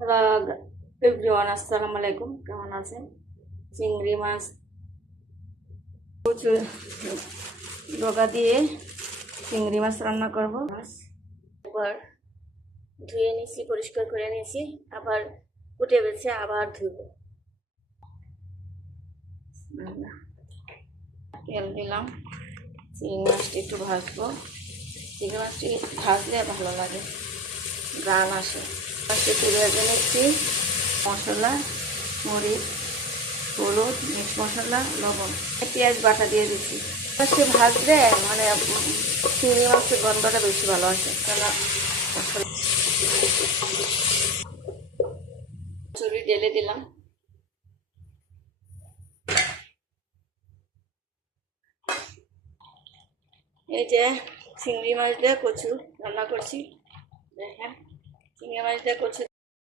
Hello everyone, আসসালামু আলাইকুম। কেমন আছেন? চিংড়ি মাছ প্রচুর ডগা দিয়ে চিংড়ি মাছ রান্না করব। মাছ একবার ধুয়ে নিয়েছি, পরিষ্কার করে নিয়েছি, আবার কুটে বেছে আবার ধুব। তেল দিলাম, চিংড়ি মাছটি একটু ভাজবো। চিংড়ি মাছটি ভাজলে ভালো লাগে, গান আসে। মাছটি একটু ভেজে নিচ্ছি। মশলা, মরিচ, হলুদ, মিক্স মশলা, লবণ, পেঁয়াজ বাটা দিয়ে দিচ্ছি। মাছটি ভাজলে মানে চিংড়ি মাছের গন্ধটা বেশি ভালো আসে। চুরি ঢেলে দিলাম। এই যে চিংড়ি মাছ দিয়ে কচু রান্না করছি। দেখেন, চিংড়ি মাছ দিয়ে কচু